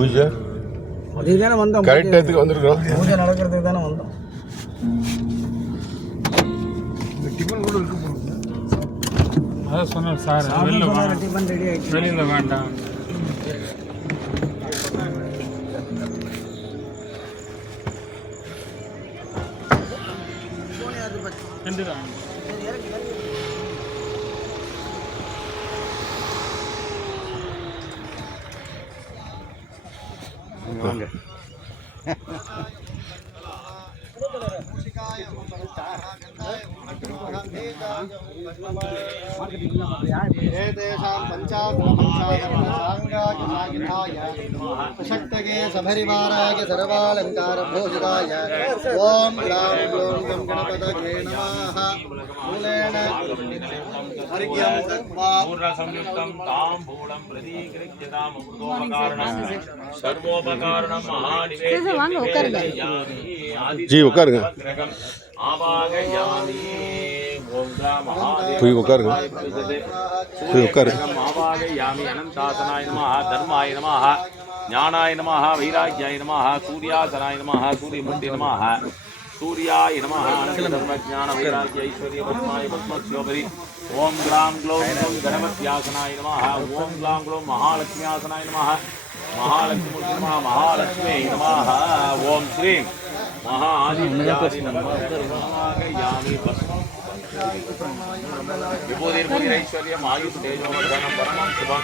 பூஜை அதுக்கு தானே வந்தோம். கரெக்ட் டயத்துக்கு வந்திருக்கோம். பூஜை நடக்கிறதுக்கு தானே வந்தோம். டிஃபன் கூட இருக்கு போகுது. அதான் சொன்னார் சார், வெளியில் டிஃபன் ரெடி ஆகிடுச்சு. வெளியில் வேண்டாம். கண்டுதான் வாங்க. शक्तगे सभरिवाराय सर्वालङ्कारभूषिताय ॐ ग्लां ग्लूं गं गणपतये नमः। मूलेन अर्घ्यं दत्त्वा पूर्णसंयुक्तं ताम्बूलं प्रतीकृत्यताम् अमृतोपकारणं सर्वोपकारणं महानिवेद्यं जी उकारुங்க. आवाहयामि ओम महादेव போய் உட்காருங்க. போய் உட்காரு. आवाहयामि अनंतासनाय नमः धर्माय नमः ज्ञानाय नमः वैराग्याय नमः सूर्यासनाय नमः सूर्यमूर्ति नमः सूर्याय नमः अनंतधर्मज्ञान वैराग्य ऐश्वर्य पद्माय पद्मस्योपरि ओम ग्लां ग्लौं गणपत्यासनाय नमः ओम ग्लां ग्लौं महालक्ष्म्यासनाय नमः महालक्ष्मी नमः महालक्ष्मी नमः ओम श्रीं महाआदित्यादि नमः विभूतिर्भूतिरैश्वर्यम् आयुः तेजोवर्धनं परमं शुभं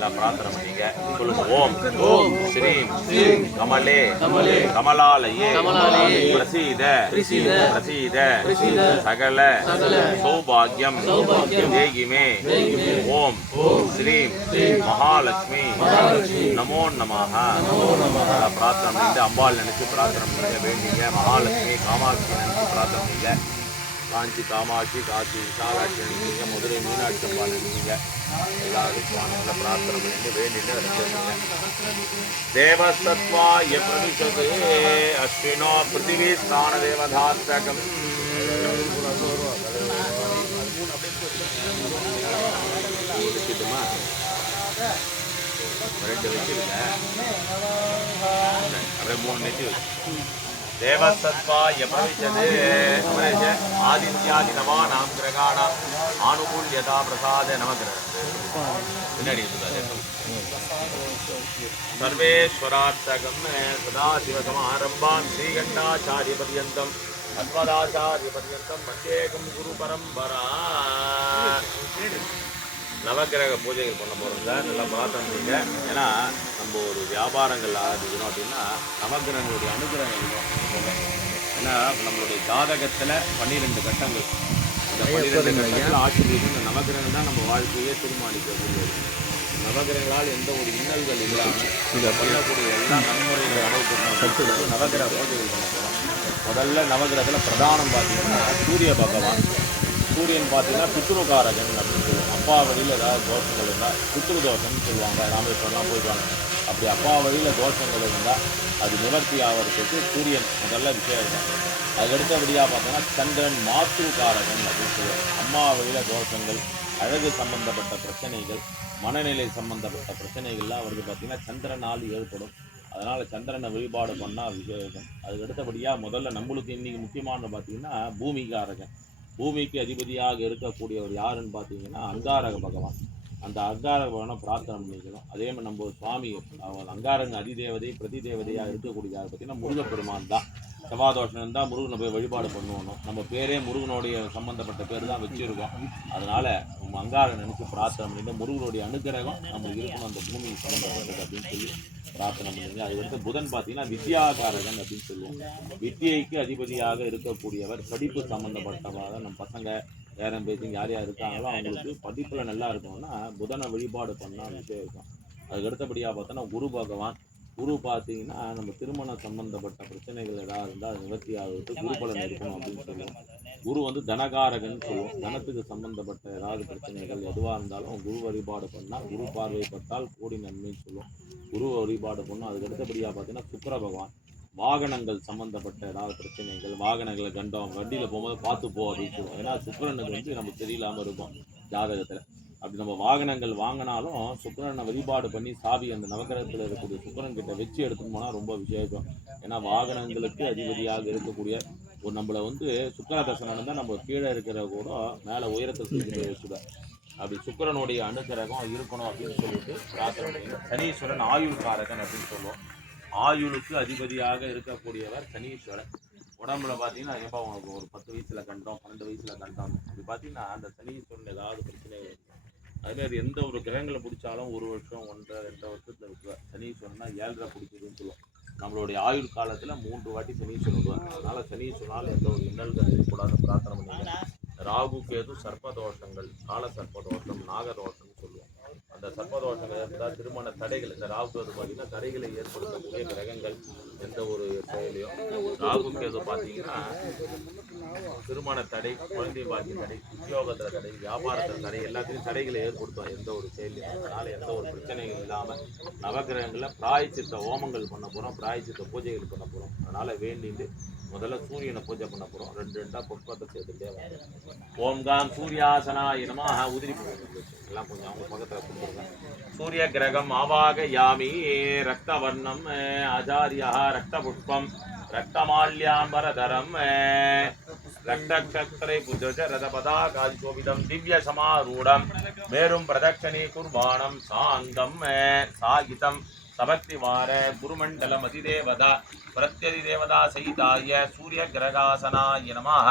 எல்லாம் பிரார்த்தனை பண்ணீங்க. சொல்லுங்க. ஓம் ஓம் ஸ்ரீம் ஸ்ரீம் கமலே கமலே கமலாலயே கமலாலயே பிரசீத பிரசீத பிரசீத பிரசீத சகல சகல சௌபாக்யம் சௌபாக்யம் தேகிமே தேகிமே ஓம் ஓம் ஸ்ரீம் ஸ்ரீம் மகாலட்சுமி மகாலட்சுமி நமோ நமஹ நமோ நமஹ பிரார்த்தனை பண்ணிட்டு அம்பாள் நினைச்சு பிரார்த்தனை பண்ண வேண்டிங்க. மகாலட்சுமி காமாட்சி நினைச்சு பிரார்த்தனை பண்ணீங்க. காஞ்சி காமாட்சி காசி விசாலாட்சி நினைக்கிறீங்க. மதுரை மீனாட்சி அம்பாள் நினைக்கிறீங்க. எல்லாரும் சுவாமிகளை பிரார்த்தனை பண்ணிட்டு வேண்டிட்டு வச்சுருங்க. தேவசத்வாய பிரவிசதே அஸ்வினோ பிருத்திவி ஸ்தான தேவதார்த்தகம் ரெண்டு வச்சிருங்க. அப்படியே 3 நெத்தி வச்சு देवसत्वाय प्रविशते आदित्यादि नवानां ग्रहाणां आनुकूल्यता प्रसाद नवग्रह सर्वेश्वरार्थकं सदाशिवसमारम्भां श्रीकण्ठाचार्यपर्यन्तम् अस्मदाचार्यपर्यन्तं मध्येकं गुरुपरम्परा நவகிரக பூஜைகள் பண்ண போகிறோம் சார். நல்லா பிரார்த்தனை. ஏன்னா நம்ம ஒரு வியாபாரங்கள் ஆரம்பிக்கணும் அப்படின்னா நவகிரகங்களுடைய அனுகிரகம் இருக்கும். ஏன்னா நம்மளுடைய ஜாதகத்தில் 12 கட்டங்கள், இந்த 12 கட்டங்கள் ஆட்சியில் இந்த நவகிரகம் தான் நம்ம வாழ்க்கையே தீர்மானிக்கக்கூடியது. நவகிரகங்களால் எந்த ஒரு இன்னல்கள் இல்லாமல் இதை பண்ணக்கூடிய எல்லா நன்முறைகளை அடைக்கணும். நவகிரக பூஜைகள் பண்ண போகிறோம். முதல்ல நவகிரகத்தில் பிரதானம் பார்த்தீங்கன்னா சூரிய பகவான். சூரியன் பார்த்தீங்கன்னா பித்ருகாரகன் அப்படின்னு சொல்லுவாங்க. அப்பா வழியில் ஏதாவது தோஷங்கள் இருந்தால் பித்ரு தோஷம்னு சொல்லுவாங்க. ராமேஸ்வரம்லாம் போயிடுவாங்க. அப்படி அப்பா வழியில் தோஷங்கள் இருந்தால் அது நிவர்த்தி ஆகிறதுக்கு சூரியன் முதல்ல விஷயம் தான். அதுக்கடுத்தபடியாக பார்த்தோன்னா சந்திரன் மாத்ருகாரகன் அப்படின்னு சொல்லுவாங்க. அம்மா வழியில் தோஷங்கள், அழகு சம்பந்தப்பட்ட பிரச்சனைகள், மனநிலை சம்பந்தப்பட்ட பிரச்சனைகள்லாம் அவருக்கு பார்த்திங்கன்னா சந்திரனால் ஏற்படும். அதனால் சந்திரனை வழிபாடு பண்ணால் விசேஷம். அதுக்கடுத்தபடியாக முதல்ல நம்மளுக்கு இன்றைக்கி முக்கியமானது பார்த்திங்கன்னா பூமிகாரகன். பூமிக்கு அதிபதியாக இருக்கக்கூடியவர் யாருன்னு பார்த்தீங்கன்னா அங்காரக பகவான். அந்த அங்காரக பகவானை பிரார்த்தனை பண்ணிக்கணும். அதே மாதிரி நம்ம சுவாமி அவர் அங்காரங்க அதிதேவதை பிரதி தேவதையாக இருக்கக்கூடிய யார் பார்த்தீங்கன்னா முருகப்பெருமான் தான். செவ்வாதோஷம் இருந்தால் முருகனை போய் வழிபாடு பண்ணுவோம். நம்ம பேரே முருகனுடைய சம்மந்தப்பட்ட பேர் தான் வச்சுருக்கோம். அதனால் நம்ம அங்காரன் நினச்சி பிரார்த்தனை பண்ணிட்டு முருகனுடைய அனுகிரகம் நம்மளுக்கு இருக்கணும் அந்த பூமி சம்மந்தப்பட்டது அப்படின்னு சொல்லி பிரார்த்தனை பண்ணுங்க. அதுக்கடுத்து புதன் பார்த்தீங்கன்னா வித்யாகாரகன் அப்படின்னு சொல்லுவோம். வித்தியைக்கு அதிபதியாக இருக்கக்கூடியவர். படிப்பு சம்மந்தப்பட்டவாக நம்ம பசங்க பேரன் பேசி யார் யார் இருக்காங்களோ அவங்களுக்கு படிப்பில் நல்லா இருக்கணும்னா புதனை வழிபாடு பண்ணால் விஷயம் இருக்கும். அதுக்கடுத்தபடியாக பார்த்தோன்னா குரு பகவான். குரு பார்த்தீங்கன்னா நம்ம திருமணம் சம்பந்தப்பட்ட பிரச்சனைகள் ஏதாவது இருந்தால் அது நிவர்த்தி ஆகுது குரு பலன் இருக்கணும் அப்படின்னு சொல்லுவோம். குரு வந்து தனகாரகன் சொல்லுவோம். தனத்துக்கு சம்பந்தப்பட்ட ஏதாவது பிரச்சனைகள் எதுவாக இருந்தாலும் குரு வழிபாடு பண்ணால் குரு பார்வைப்பட்டால் கோடி நன்மைன்னு சொல்லுவோம். குரு வழிபாடு பண்ணோம். அதுக்கு அடுத்தபடியாக பார்த்தீங்கன்னா சுக்கிர பகவான். வாகனங்கள் சம்மந்தப்பட்ட ஏதாவது பிரச்சனைகள், வாகனங்களை கண்டோம் வண்டியில் போகும்போது பார்த்து போ அப்படின்னு சொல்லுவோம். ஏன்னா சுக்கிரனுக்கு வந்து நமக்கு தெரியலாமல் இருக்கும் ஜாதகத்தில். அப்படி நம்ம வாகனங்கள் வாங்கினாலும் சுக்கிரனை வழிபாடு பண்ணி சாவி அந்த நவகிரகத்தில் இருக்கக்கூடிய சுக்கிரன் கிட்ட வச்சு எடுத்துட்டு போனால் ரொம்ப விசேஷம். ஏன்னா வாகனங்களுக்கு அதிபதியாக இருக்கக்கூடிய ஒரு நம்மளை வந்து சுக்கிர தசனம் இருந்தால் நம்ம கீழே இருக்கிற கூட மேலே உயரத்தில் தூக்கிட்டு வச்சுடுவேன். அப்படி சுக்கிரனுடைய அனுகிரகம் இருக்கணும் அப்படின்னு சொல்லிட்டு பிரார்த்தனை. சனீஸ்வரன் ஆயுள் காரகன் அப்படின்னு சொல்லுவோம். ஆயுளுக்கு அதிபதியாக இருக்கக்கூடியவர் சனீஸ்வரன். உடம்புல பார்த்தீங்கன்னா எப்போ அவங்களுக்கு ஒரு 10 வயசில் கண்டோம், 12 வயசில் கண்டோம், அப்படி பார்த்தீங்கன்னா அந்த சனீஸ்வரன் ஏதாவது பிரச்சனை வரும். அதுமாதிரி எந்த ஒரு கிரகங்களை பிடிச்சாலும் 1 வருஷம் 1.5 2 வருஷத்தில் இருக்குவார். சனீஸ்வரன்னா 7.5 பிடிச்சதுன்னு சொல்லுவோம். நம்மளுடைய ஆயுள் காலத்தில் 3 வாட்டி சனீஸ்வரன் விடுவார். அதனால் சனீஸ்வரனால் எந்த ஒரு இன்னல்கள் இருக்கக்கூடாதுன்னு பிரார்த்தனை பண்ணிங்க. ராகு கேது சர்ப்பதோஷங்கள், கால சர்ப்பதோஷம், நாகதோஷம்னு சொல்லுவோம். அந்த சர்ப்பதோஷங்கள் இருந்தால் திருமண தடைகள், இந்த ராகு கேது பார்த்தீங்கன்னா தடைகளை ஏற்படுத்தக்கூடிய கிரகங்கள். எந்த ஒரு செயலையும் ராகு கேது பார்த்தீங்கன்னா திருமண தடை, குழந்தை பாக்கிய தடை, உத்தியோகத்தில் தடை, வியாபாரத்தில் தடை, எல்லாத்தையும் தடைகளை ஏற்படுத்தும் எந்த ஒரு செயலையும். அதனால் எந்த ஒரு பிரச்சனைகள் இல்லாமல் நவகிரகங்களில் பிராயச்சித்த ஹோமங்கள் பண்ண போகிறோம், பிராயச்சித்த பூஜைகள் பண்ண போகிறோம். அதனால் வேண்டிட்டு முதல்ல சூரியனை பூஜை பண்ண போகிறோம். 2 புஷ்பத்தை சேர்த்துட்டே வரோம். ஓம் காம் சூர்யாசனாய நமஹ. உதிரி எல்லாம் கொஞ்சம் அவங்க பக்கத்தில் கொடுத்துருங்க. சூரிய கிரகம் ஆவாக யாமி ரக்தவர்ணம் ஆச்சாரியா ரக்த புஷ்பம் ரக்தமால்யாம்பரதரம் ரக்தக்ஷத்ரை புஜ ரதபதாகாதிசோபிதம் திவ்ய சமாரூடம் மேரும் பிரதட்சணே குர்பானம் சாங்கம் சாகிதம் சபக்தி வார குருமண்டலம் அதிதேவதா பிரத்யதி தேவதா சகிதாய சூரிய கிரகாசனாய நமஹ.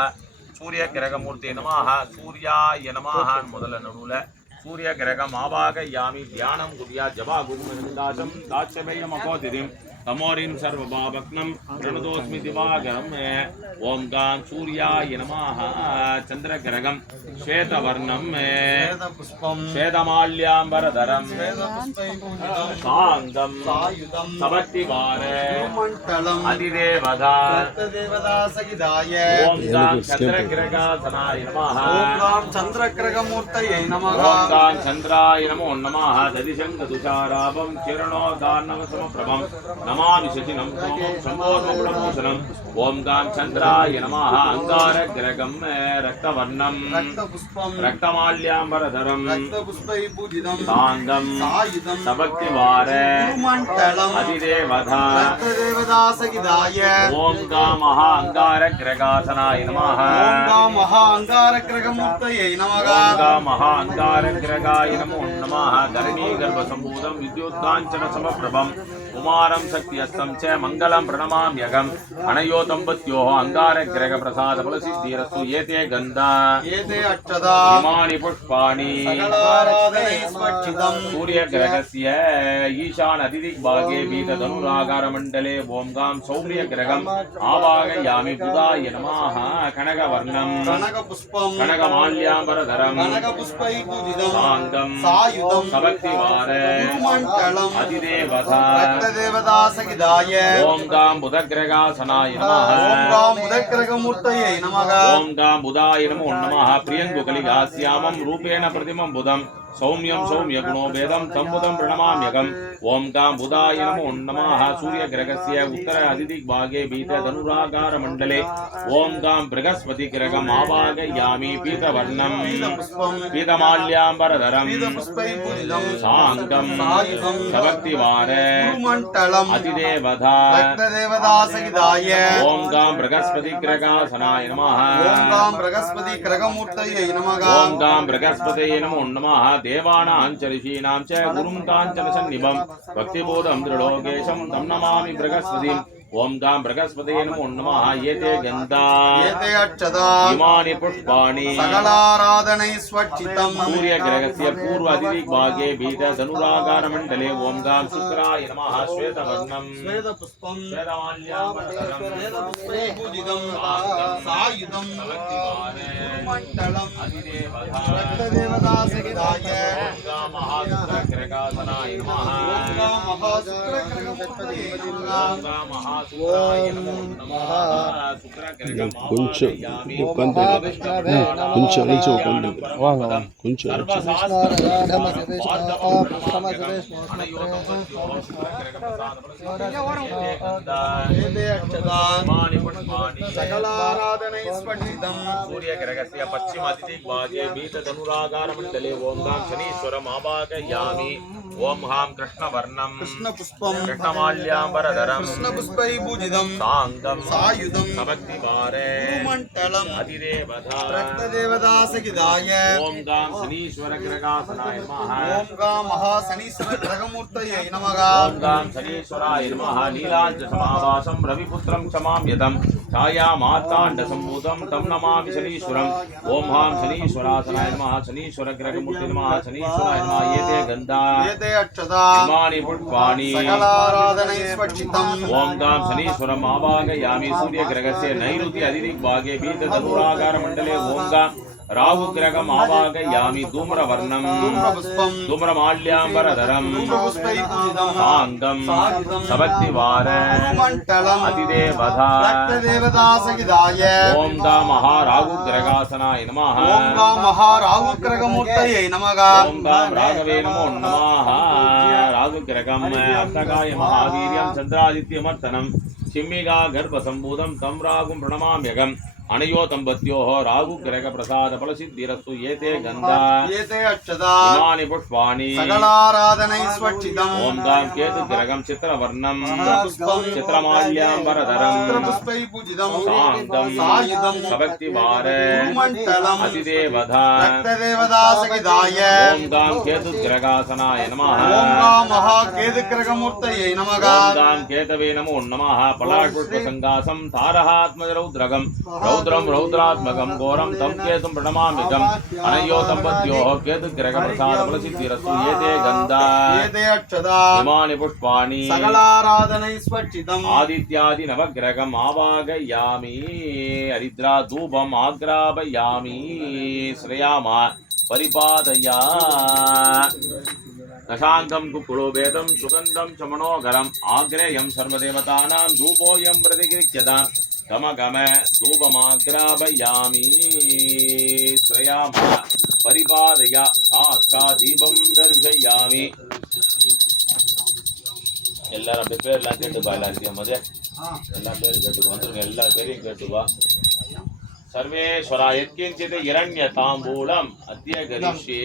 சூரிய கிரகமூர்த்தி நமஹ. சூர்யாய நமஹ. முதல்ல நடுவில் சூரிய கிரகம் ஆவாக யாமி தியானம் குதியா ஜபா குருமதாசம் தாட்சபேயம் அகோதிரிம் தமோரிம் சர்வபாபக்னம் பிரணதோஸ்மி திவாகரம். ஓம் காம் சூர்யாய நமஹ. சந்திர கிரகம் ஸ்வேதவர்ணம் ஸ்வேதமால்யாம்பரதரம் சாங்கம் சபக்திவார அதிதேவதா ஓம் காம் சந்திர கிரகாசனாய நமஹ. ஓம் காம் சந்திர கிரகமூர்த்தயே நமஹ. ஓம் காம் சந்திராய நமோ நமஹ. ததிசம் துஷாராபம் கிரணோதார்ணவ சமப்ரபம் நமாமி சசினம் சோமம் சம்போர்மகுணபூஷணம். ஓம் காம் சந்திராய நமஹ. அங்கார கிரகம் ரக்தவர்ணம் ரக்தபுஷ்பம் ரக்தமால்யாம்பரதரம் ரக்தபுஷ்பை பூஜிதம் சாங்கம் சாயுதம் சபக்திவார குருமண்டலம் அதிதேவதா ரக்ததேவதா சகிதாய. ஓம் காம் மகா அங்கார கிரகாசனாய நமஹ. ஓம் காம் மகா அங்கார கிரகமூர்த்தயே நமஹ. ஓம் காம் மகா அங்கார கிரகாய நமோ நமஹ. தரணீ கர்ப்பசம்பூதம் வித்யுத்காஞ்சன சமப்ரபம் குமாரம் சக்தியஸ்தம் ச மங்களம் பிரணமாம்யகம். அனயோ தம்பத்யோ அங்கார கிரக பிரசாத பலசித்திரஸ்து. ஏதே கந்தா ஏதே அட்சதா இமானி புஷ்பாணி சகலாராதனை ஸ்வச்சிதம். சூரிய கிரகஸ்ய ஈசான அதிதிக்பாகே பீததனுராகார மண்டலே. ஓம் காம் சௌரிய கிரகம் ஆவாகயாமி புதாய நமஹ. கனகவர்ணம் கனக புஷ்பம் கனகமால்யாம்பரதரம் கனகபுஷ்பை பூஜிதம் சாங்கம் சாயுதம் சபக்திவார குருமண்டலம் அதிதேவதா ரக்ததேவதா சகிதாய. ஓம் காம் புதகிரகாசனாய நமஹ. ஓம் காம் புதக்கிரகமூர்த்தயே நமஹ. ஓம் காம் புதாய நமோ நமஹ. பிரியங்குகலிகாஸ்யாமம் ரூபேண பிரதிமம் புதம் சௌமியம் சௌமிய குணோ வேதம் தம்புதம் பிரணமாம்யகம். ஓம் காம் புதாய நமோ நமஹ. சூரிய கிரகஸ்ய உத்தர அதிதிக்பாகே பீத தனுராகார மண்டலே. ஓம் காம் ப்ரகஸ்பதி கிரகம் ஆவாகயாமி பீதவர்ணம் பீதமால்யாம்பரதரம் பீதபுஷ்பை பூஜிதம் சாங்கம் சாயுதம் சபக்திவார குருமண்டலம் அதிதேவதா ரக்ததேவதா சகிதாய. ஓம் காம் ப்ரகஸ்பதி கிரகாசனாய நமஹ. ஓம் காம் பிரகஸ்பதி கிரகமூர்த்தயே நமஹ. ஓம் காம் ப்ரகஸ்பதயே நமோ நமஹ. தேவானாம் ச ரிஷீணாம் ச குரும் காஞ்சன சந்நிபம் பக்திபோதம் திருலோகேஷம் தம் நமாமி ப்ரகஸ்பதிம். ஓம் காம் ப்ரகஸ்பதயே நமோ நமஹ. ஏதே கந்தா ஏதே அட்சதா இமானி புஷ்பாணி சகலாராதனை ஸ்வச்சிதம். சூரிய கிரகஸ்ய பூர்வ அதிதிக்பாகே பீத தனுராகார மண்டலே. ஓம் காம் சுக்ராய நமஹ. ஸ்வேதவர்ணம் ஸ்வேதபுஷ்பம் ஸ்வேதமால்யாம்பரதரம் ஸ்வேதபுஷ்பை பூஜிதம் சாயுதம் குருமண்டலம் அதிதேவதா ரக்ததேவதா சகிதாய. ஓம் காம் महाशुक्रकिरकासनाय नमः కొంచెం కొంచెం నిల్చో కొంచెం सूर्यग्रहस्य पश्चिमादिभागे भीतधनुरागारमण्डले ओं गां शनीश्वरम् आवाहयामि ओं हां कृष्णवर्णं कृष्णपुष्पं कृष्णमाल्याम्बरधरं कृष्णपुष्पैर्भूषितं साङ्गं सायुधं समक्तिवारे मण्डलम् अतिदेवता रक्तदेवदासगिदाय ओं गां शनीश्वरग्रहासनाय नमः ओं गां महाशनीश्वरग्रहमूर्तये नमः ओं गां शनीश्वराय नमः नीलाञ्जसमावासं रविपुत्रं क्षमाम्यतं छायामार्ताण्डसम्भूतं तं नमामि शनीश्वरम् ओं हां शनीश्वरासनाय नमः शनीश्वरग्रहमूर्ते नमः शनीश्वराय नमः एते गन्धा एते अक्षता इमानि पुष्पाणि सकलाराधनैस्वचितम् ओं गां शनीश्वरम् आवाहयामि सूर्यग्रहस्य नैऋत्य अधिदिग्भागे भीतधनुरागारमण्डले ओं गां राहुग्रहम् आवाहयामि धूम्रवर्णं धूम्रपुष्पं धूम्रमाल्याम्बरधरं धूम्रपुष्पैर्भूषितं साङ्गं सभक्तिवार मण्डलम् अतिदेवता रक्तदेवदासगिदाय ओं गां महाराहुग्रहासनाय नमः ओं गां महाराहुग्रहमूर्तये नमः ओं गां राघवे नमो नमः राहुग्रहम् अष्टकाय महावीर्यं चन्द्रादित्यमर्तनं चिम्मिका गर्भसम्भूतं तं राहुं प्रणमाम्यहम् अनयो दम्पत्योः राहुग्रहप्रसादफलसिद्धिरस्तु एते गन्धा एते अक्षता इमानि पुष्पाणि सकलाराधनैस्वचितम् ओं गां केतुग्रहं चित्रवर्णं पुष्पं चित्रमाल्याम्बरधरं चित्रपुष्पैर्भूषितं साङ्गं सायुधं सभक्तिवार मण्डलम् अतिदेवता रक्तदेवदासगिदाय ओं गां केतुग्रहासनाय नमः ओं गां महाकेतुग्रहमूर्तये नमः ओं गां केतवे नमो नमः पलाटपुष्पसङ्गासं तारहात्मजरौद्रगं रौद्रं रौद्रात्मकं घोरं तं केतुं प्रणमाम्यहम् अनयो दम्पत्योः केतुग्रहप्रसादफलसिद्धिरस्तु एते गन्धा एते अक्षता इमानि पुष्पाणि सकलाराधनैस्वचितम् आदित्यादि नवग्रहम् आवाहयामि हरिद्रा धूपम् आग्रापयामि श्रयामा परिपादया नशाङ्कं कुकुलोभेदं सुगन्धं च मनोहरम् आग्रेयं सर्वदेवतानां धूपोऽयं प्रतिगृह्यतां गम धूपमाग्रापयामि श्रयामा परिपादया साक्षादीपं दर्शयामि எல்லாரும் அப்படியே பேர்லாம் கேட்டுப்பா எல்லாத்தையும் எல்லா பேரும் கேட்டுப்பா வந்துருங்க எல்லா பேரையும் கேட்டுப்பா சர்வேஸ்வரா எத்கிஞ்சித் இரண்ய தாம்பூலம் அத்திய கரிஷ்யே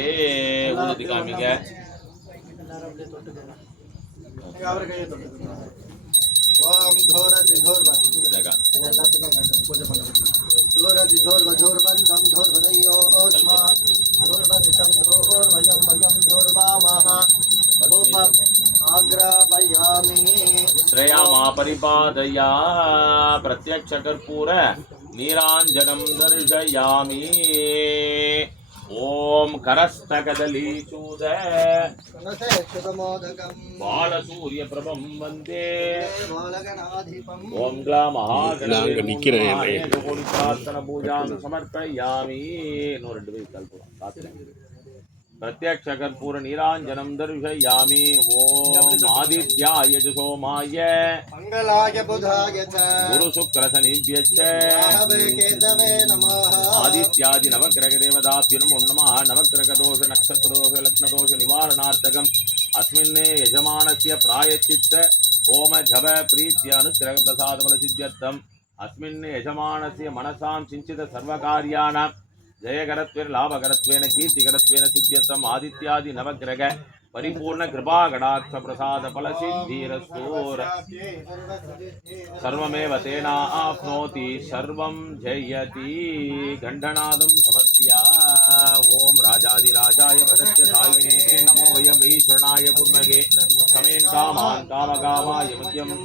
ஊதி காமிங்க ओम धोरति धोर्वा धोरति धोर्वधोर्वन्दं धोर्वदयो ओस्मा धोर्वदितं धोर्वयं वयं धोर्वामः धूप आग्रापयामि श्रेयामा परिपादया प्रत्यक्ष कर्पूर नीराञ्जनं दर्शयामि ओम करस्तकदलीचूद बालसूर्यप्रभं वन्दे ओम ग्ला महागणपतिं पूजां समर्पयामि प्रत्यक्ष कर्पूर नीराञ्जनं दर्शयामि ओम आदित्याय च सोमाय मंगलाय बुधाय च गुरु शुक्र शनिभ्यश्च राहवे केतवे नमः आदित्यादि नवग्रह देवताभ्यो नमो नमः नवग्रह दोष नक्षत्र दोष लग्न दोष निवारणार्थकम् अस्मिन् यजमानस्य प्रायश्चित्त ओम जप प्रीत्य अनुग्रह प्रसाद फल सिद्ध्यर्थम् अस्मिन् यजमानस्य मनसां सिञ्चित सर्वकार्याणां जयकरत्वेन लाभकरत्वेन कीर्तिकरत्वेन सिद्ध्यर्थम् आदित्यादि नवग्रह परिपूर्ण कृपा कटाक्ष प्रसाद फल सिद्धिरस्तु सर्वमेव तेना आप्नोति सर्वं जयति घण्टनादं समर्प्य ओम राजाधिराजाय प्रदत्त सायिने नमो वयं वैश्वरणाय पुर्मगे समेन कामान् कामकामाय मध्यं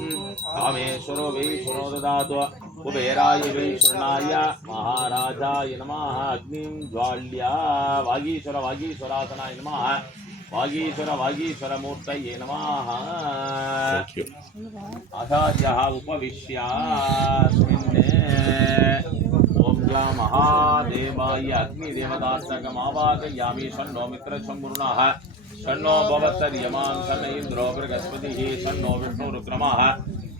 कामेश्वरो वैश्वरो ददातु कुबेराय वैश्वरणाय महाराजाय नमः अग्निं ज्वाल्या वागीश्वर वागीश्वरासनाय नमः वागीश्वर वागीश्वर मूर्तये नमः आचार्यः उपविश्यास्मिन् ओम ग्ला महादेवाय अग्निदेवतार्थकम् आवाहयामि षण्णो मित्रशम्भुर्णः षण्णो भवत्तर्यमां षण्ण इन्द्रो बृहस्पतिः षण्णो विष्णुरुक्रमः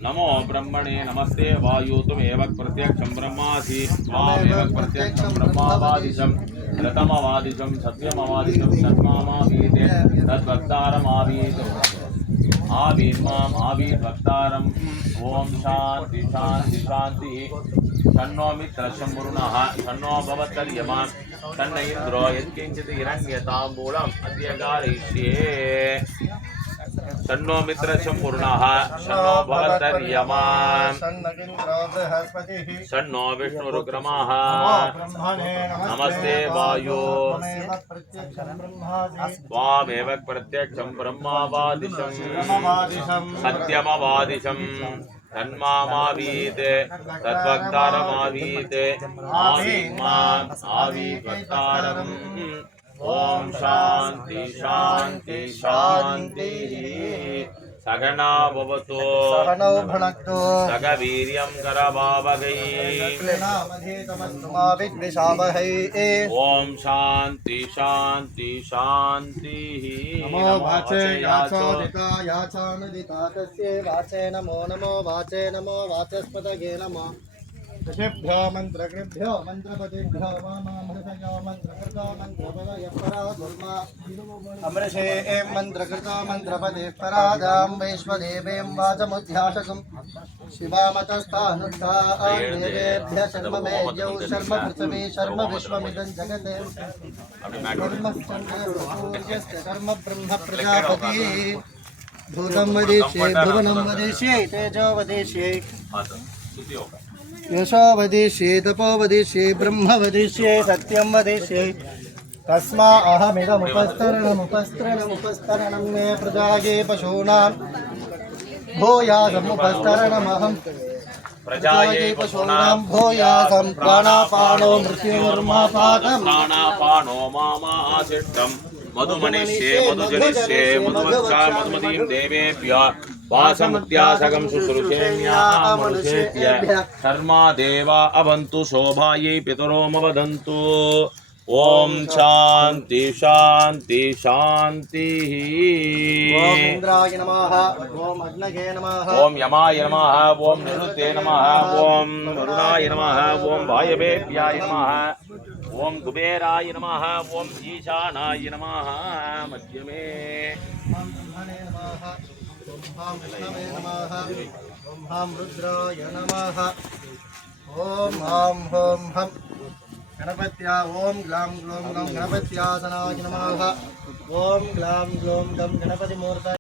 नमो ब्रह्मणे नमस्ते वायु त्वमेव प्रत्यक्षं ब्रह्मासि त्वामेव प्रत्यक्षं ब्रह्मावादिशं रतमवादिशं सत्यमवादिशं सत्मामावीते तद्वक्तारमावीतो आवीर्माम् आवीर्वक्तारम् ॐ शान्ति शान्ति शान्तिः षण्णो मित्रशम्भुर्णः षण्णो भवत्तर्यमां षण्ण इन्द्रो यत्किञ्चित् हिरण्यताम्बूलम् अद्य कारयिष्ये षण्णो मित्रशम्भुर्णः षण्णो भवत्तर्यमां षण्णो विष्णुरुक्रमः नमस्ते वायो त्वामेव प्रत्यक्षं ब्रह्मावादिशं सत्यमवादिशं तन्मामावीते तद्वक्तारमावीते आवीर्माम् आवीर्वक्तारम् ॐ शान्ति शान्ति शान्तिः सगना भवतु सहनौ भुनक्तु सगवीर्यं करवावहै विद्विषावहै ॐ शान्ति शान्ति शान्तिः नमो वाचे याचोदिता याचानुदिता तस्यै वाचे नमो नमो वाचे नमो वाचस्पतये नमो ऋषिभ्यो मन्त्रकृभ्यो मन्त्रपतिभ्यो वामामृतयो मन्त्रकृतो मन्त्रपदयः पराधर्मा अमृषे एं मन्त्रकृतो मन्त्रपतिः परादां वैश्वदेवीं वाचमुध्याशकम् शिवामतस्थानुष्ठा देवेभ्यः शर्म मेद्यौ शर्म पृथिवी शर्म विश्वमिदं जगते कर्मश्चन्द्रसूर्यस्य कर्म ब्रह्म प्रजापति भूतं वदिष्ये भुवनं वदिष्ये तेजो वदिष्ये यशो वदिष्ये तपो वदिष्ये ब्रह्म वदिष्ये सत्यं वदिष्ये तस्मा अहमिदमुपस्तरणमुपस्तरणमुपस्तरणं मे प्रजाये पशूनां भूयासमुपस्तरणमहं प्रजाये पशूनां भूयासं प्राणापानो मृत्युर्मापाकम् प्राणापानो मामाशिष्टम् मधुमनिष्ये मधुजनिष्ये मधुवक्षा मधुमतीं देवेभ्यः वासमुत्यासकं शुश्रूषेम्याः मनुष्येभ्य शर्मा देवा अवन्तु शोभायै पितरोमवदन्तु ॐ शान्ति शान्ति शान्तिः ॐ इन्द्राय नमः ॐ अग्नये नमः ॐ यमाय नमः ॐ निरुते नमः ॐ वरुणाय नमः ॐ वायवेभ्याय नमः ॐ कुबेराय नमः ॐ ईशानाय नमः मध्यमे ॐ विष्णवे नमः ॐ रुद्राय नमः ॐ हं गणपत्या ॐ ग्लां ग्लौं गं गणपत्यासनाय नमः ॐ ग्लां ग्लौं गं गणपतिमूर्तये